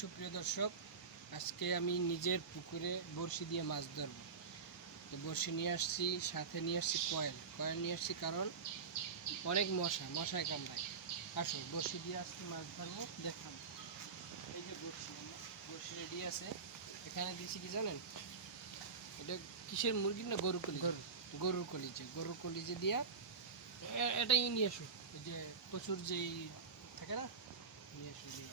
সুপ্রিয় দর্শক আজকে আমি নিজের পুকুরে বড়শি দিয়ে মাছ ধরবো। তো বড়শি নিয়ে আসছি সাথে নিয়ে আসছি কয়েল। কয়েল নিয়ে আসছি কারণ অনেক মশা মশায় কামড়ায়। আসো বড়শি দিয়ে আজকে মাছ ধরবো দেখাবো এই যে বড়শি বড়শি রেডি আছে। এখানে দিয়েছি কি জানেন? এটা কিসের মুরগি না গরু কলি? গরু গরুর কলিজে গরুর কলিজে দিয়া এটাই নিয়ে আসো। এই যে প্রচুর যেই থাকে না নিয়ে আসো দিয়ে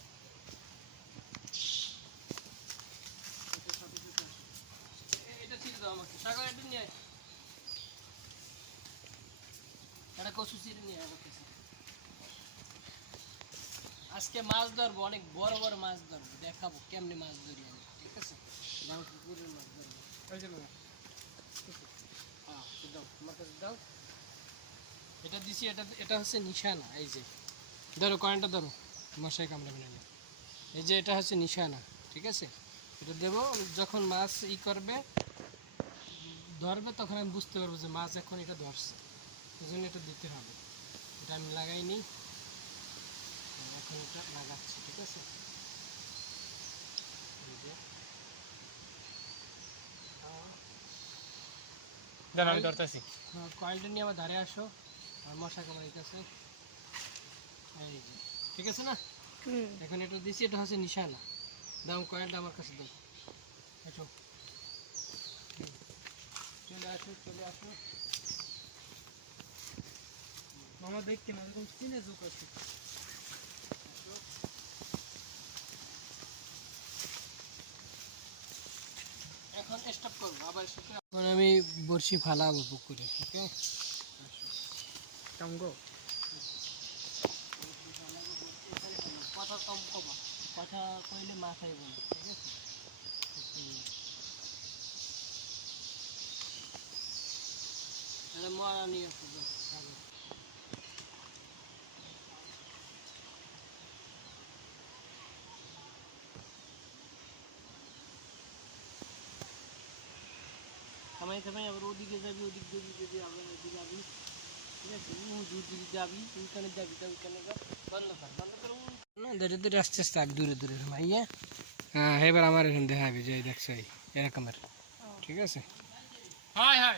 এটা ছিল দাও আমাকে সাগর এটা নিয়ে আয়। এটা কচু চিড়ে নিয়ে আয় আমার কাছে। আজকে মাছ ধরবো অনেক বড় বড় মাছ ধরবো দেখাবো কেমনে মাছ ধরি আমি ঠিক আছে পুকুরের মাছ ধরবো ওই যে বাবা। তো দাও আমার কাছে দাও এটা দিছি এটা এটা হচ্ছে নিশানা এই যে ধরো কয়েনটা ধরো মশাই কামড়াবে না এই যে এটা হচ্ছে নিশানা ঠিক আছে এটা দেবো যখন মাছ ই করবে ধরবে তখন আমি বুঝতে পারব যে মাছ এখন এটা ধরছে। এই জন্য এটা দিতে হবে। এটা আমি লাগাইনি। এখন এটা লাগাচ্ছি ঠিক আছে? আমি ধরতেছি। হ্যাঁ, কয়েলটা নিয়ে আমার ধারে আসো। আর মশা কামড়াইতেছে। এই যে ঠিক আছে না? এখন এটা দিছি এটা হচ্ছে নিশানা। দাম কয়েলটা আমার কাছে দাও আসো হুম। চলে মামা দেখতে না এরকম চিনে আছে। এখন স্টপ করব আবার এখন আমি বড়শি ফালাবো পুকুরে ওকে? টাঙ্গো কথা কম কমা কথা কইলে মাথায় বলে ঠিক আছে? মরা নিয়ে আসো যাও, সাগর। থামাই থামাই আবার ওদিকে যাবি ওদিক দিয়ে যাবি আবার ওদিকে যাবি ঠিক আছে ও দুদিকে যাবি ওইখানে যাবি তা ওইখানে যা বন্ধ কর বন্ধ কর না ধীরে ধীরে আস্তে আস্তে আগে দূরে দূরে মাইয়া হ্যাঁ এবার আমার এখানে দেখাবি যে এই দেখছ এই এরকমের ঠিক আছে হাই হাই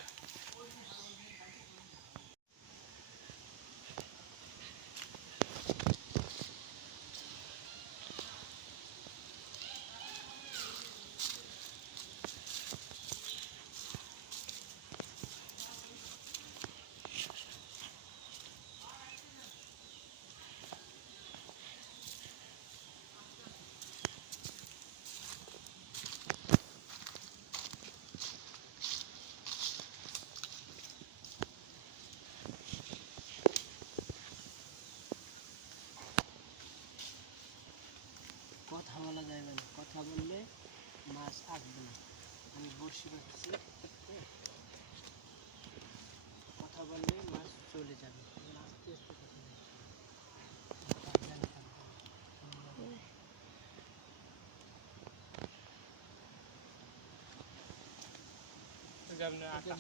কথা বলা যাবে না কথা বললে মাছ আসবে না আমি বসে রাখছি। কথা বললে মাছ চলে যাবে আস্তে আস্তে কথা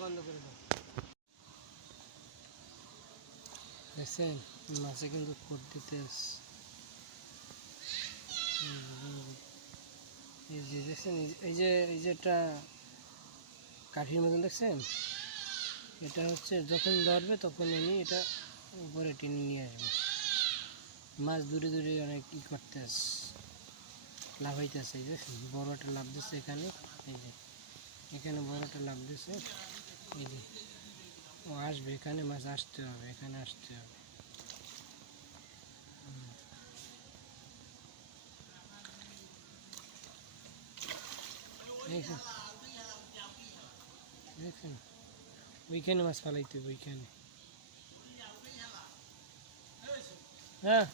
বন্ধ করে দাও দেখছেন, মাছে কিন্তু খোট দিতে। এই যে দেখছেন, এই যে- এই যে একটা কাঠির মতন দেখছেন? এটা হচ্ছে যখন ধরবে তখন আমি এটা উপরে টেনে নিয়ে আসব। মাছ দূরে দূরে অনেক ই করতে আস লাভ হইতেছে এই যে বড়টা লাভ দিচ্ছে এখানে, এই যে। এখানে বড়টা লাভ দিচ্ছে, এই যে। ও আসবে, এখানে মাছ আসতে হবে, এখানে আসতে হবে। দেখছেন দেখছেন ওইখানে মাছ ফালাইতে ওইখানে হ্যাঁ